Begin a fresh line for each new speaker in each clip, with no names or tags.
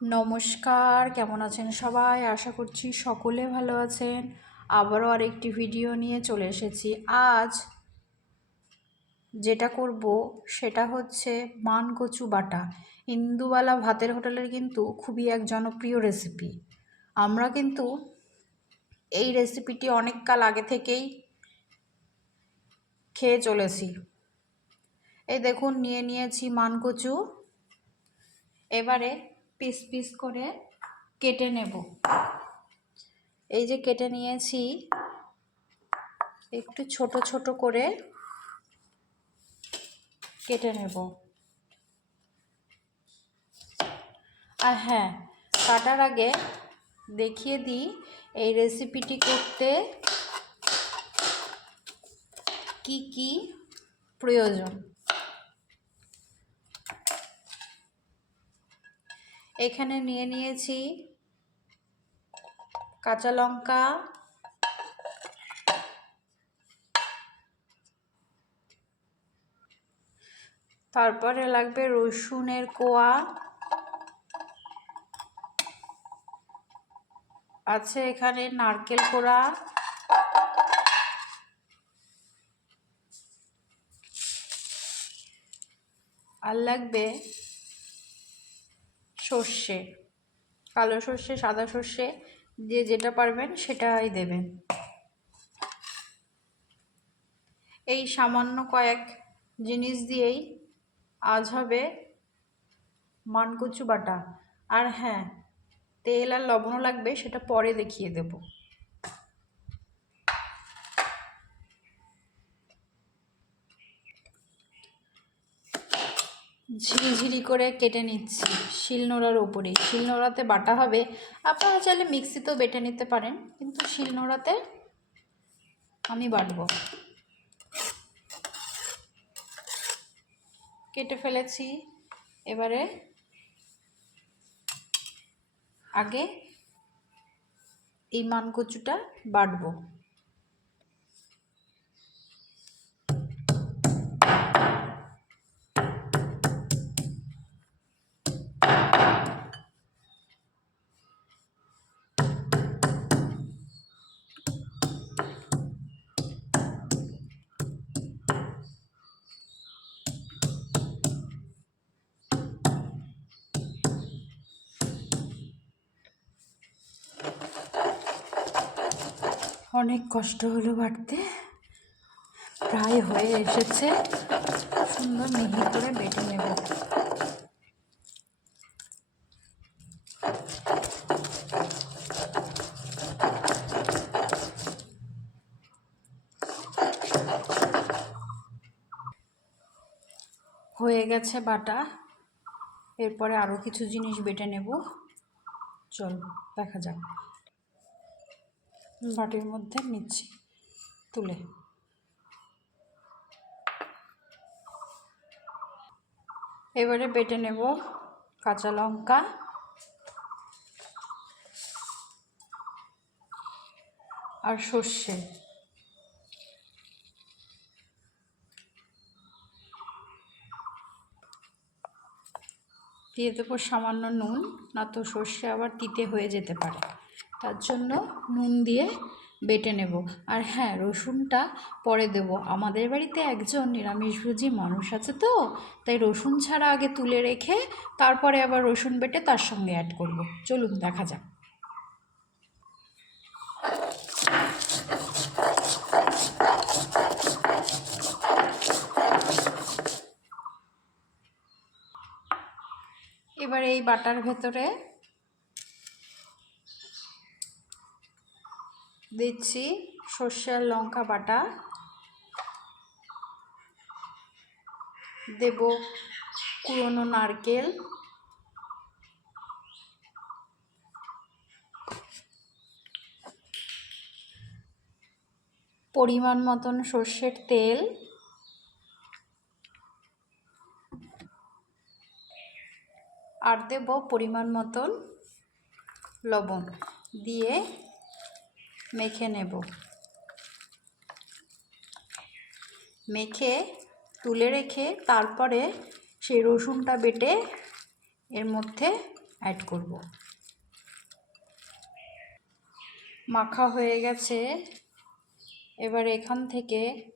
নমস্কার, কেমন আছেন সবাই? আশা করছি সকলে ভালো আছেন। আবারও আরেকটি ভিডিও নিয়ে চলে এসেছি। আজ যেটা করব সেটা হচ্ছে মান কচু বাটা। ইন্দুবালা ভাতের হোটেলের কিন্তু খুবই এক জনপ্রিয় রেসিপি আমরা কিন্তু এই রেসিপিটি অনেক কাল আগে থেকেই খেয়ে চলেছি। এই দেখুন, নিয়ে নিয়েছি মান কচু এবারে পিস পিস করে কেটে নেব। এই যে কেটে নিয়েছি, একটু ছোট ছোট করে কেটে নেব। আর হ্যাঁ কাটার আগে দেখিয়ে দিই এই রেসিপিটি করতে কি কি প্রয়োজন। এখানে নিয়ে নিয়েছি কাঁচা লঙ্কা, তারপরে লাগবে রসুনের কোয়া, আছে এখানে নারকেল কোড়া, আর লাগবে সর্ষে, কালো সর্ষে, সাদা সর্ষে, যে যেটা পারবেন সেটাই দেবেন। এই সামান্য কয়েক জিনিস দিয়েই আজ হবে মানকচু বাটা। আর হ্যাঁ তেল আর লবণও লাগবে, সেটা পরে দেখিয়ে দেবো। ঝিরিঝিরি করে কেটে নিচ্ছি শিলনোড়ার ওপরে শিলনোড়াতে বাটা হবে, আপনারা চাইলে মিক্সিতেও বেটে নিতে পারেন, কিন্তু শিলনোড়াতে আমি বাটবো। কেটে ফেলেছি, এবারে আগে এই মানকচুটা বাটবো। অনেক কষ্ট হলো বাটতে প্রায় হয়ে এসেছে। সুন্দর মিহি করে বেটে নেব। হয়ে গেছে বাটা। এরপরে আরও কিছু জিনিস বেটে নেব। চল, দেখা যাক। বাটির মধ্যে নিচ্ছি, তুলে। এবারে বেটে নেব কাঁচা লঙ্কা। আর সর্ষে। দিয়ে দেবো সামান্য নুন, না তো সর্ষে আবার তিতে হয়ে যেতে পারে। তার জন্য নুন দিয়ে বেটে নেব। আর হ্যাঁ রসুনটা পরে দেব। আমাদের বাড়িতে একজন নিরামিষভোজী মানুষ আছে তো, তাই রসুন ছাড়া আগে তুলে রেখে তারপরে আবার রসুন বেটে তার সঙ্গে অ্যাড করব। চলুন, দেখা যাক। এবার এই বাটার ভেতরে দিচ্ছি সর্ষে আর লঙ্কা বাটা। দেব কুড়োনো নারকেল। পরিমাণ মতন সর্ষের তেল। আর দেব পরিমাণ মতন লবণ। দিয়ে মেখে নেব। মেখে, তুলে রেখে তারপরে সেই রসুনটা বেটে এর মধ্যে অ্যাড করব। মাখা হয়ে গেছে। এবার এখান থেকে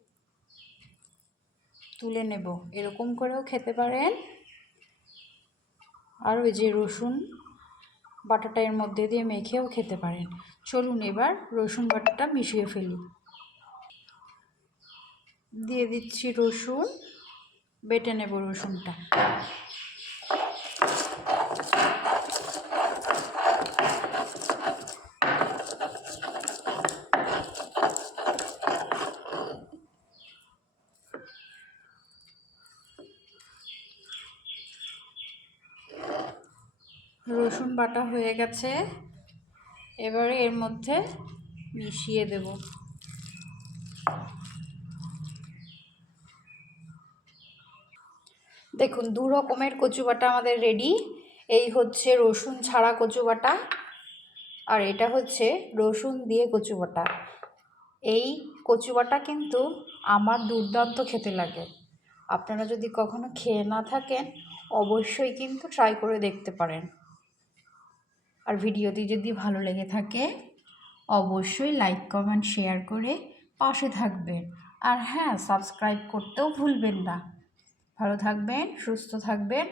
তুলে নেব। এরকম করেও খেতে পারেন। আর ওই যে রসুন বাটাটা এর মধ্যে দিয়ে মেখেও খেতে পারেন। চলুন এবার রসুন বাটাটা মিশিয়ে ফেলি। দিয়ে দিচ্ছি রসুন, বেটে নেব রসুনটা। রসুন বাটা হয়ে গেছে। এবারে এর মধ্যে মিশিয়ে দেব। দেখুন, দু রকমের কচু বাটা আমাদের রেডি এই হচ্ছে রসুন ছাড়া কচু বাটা আর এটা হচ্ছে রসুন দিয়ে কচু বাটা। এই কচু বাটা কিন্তু আমার দুর্দান্ত খেতে লাগে। আপনারা যদি কখনো খেয়ে না থাকেন, অবশ্যই কিন্তু ট্রাই করে দেখতে পারেন। আর ভিডিওটি যদি ভালো লেগে থাকে, অবশ্যই লাইক কমেন্ট শেয়ার করে পাশে থাকবেন। আর হ্যাঁ সাবস্ক্রাইব করতেও ভুলবেন না। ভালো থাকবেন, সুস্থ থাকবেন।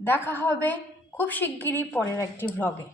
দেখা হবে খুব শিগগিরই পরের একটি ভ্লগে